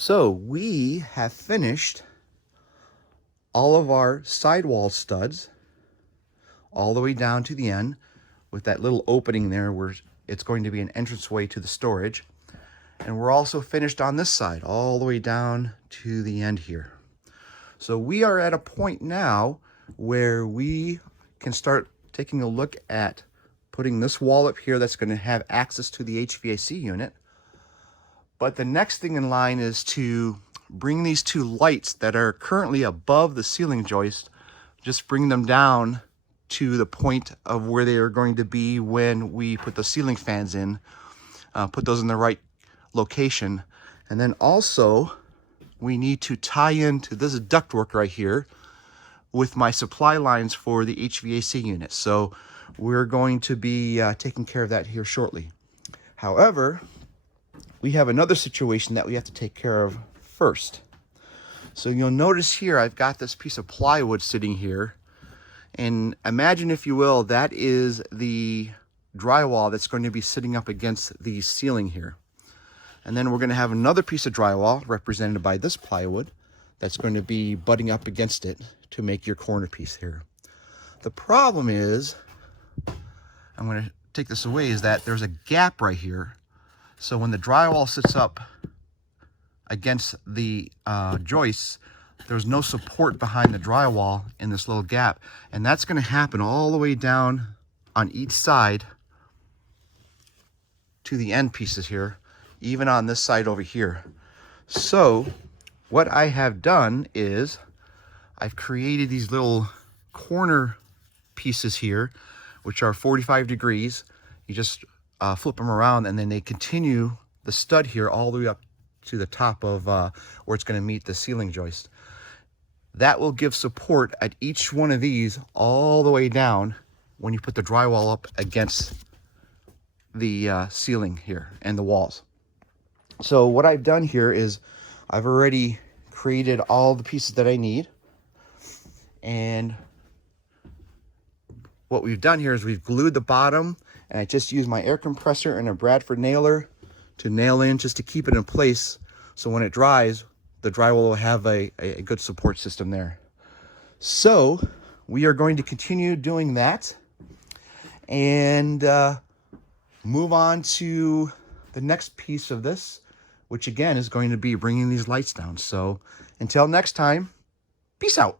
So we have finished all of our sidewall studs all the way down to the end with that little opening there where it's going to be an entranceway to the storage. And we're also finished on this side all the way down to the end here. So we are at a point now where we can start taking a look at putting this wall up here that's going to have access to the HVAC unit. But the next thing in line is to bring these two lights that are currently above the ceiling joist, just bring them down to the point of where they are going to be when we put the ceiling fans in, put those in the right location. And then also we need to tie into this ductwork right here with my supply lines for the HVAC unit. So we're going to be taking care of that here shortly. However, we have another situation that we have to take care of first. So you'll notice here I've got this piece of plywood sitting here, and imagine, if you will, that is the drywall that's going to be sitting up against the ceiling here. And then we're going to have another piece of drywall represented by this plywood that's going to be butting up against it to make your corner piece here. The problem is, I'm going to take this away, is that there's a gap right here. So when the drywall sits up against the joists, there's no support behind the drywall in this little gap. And that's going to happen all the way down on each side to the end pieces here, even on this side over here. So what I have done is I've created these little corner pieces here, which are 45 degrees. You just flip them around, and then they continue the stud here all the way up to the top of where it's going to meet the ceiling joist. That will give support at each one of these all the way down when you put the drywall up against the ceiling here and the walls. So what I've done here is I've already created all the pieces that I need, and what we've done here is we've glued the bottom, and I just used my air compressor and a Bradford nailer to nail in just to keep it in place, so when it dries, the drywall will have a good support system there. So we are going to continue doing that and move on to the next piece of this, which again is going to be bringing these lights down. So until next time, peace out.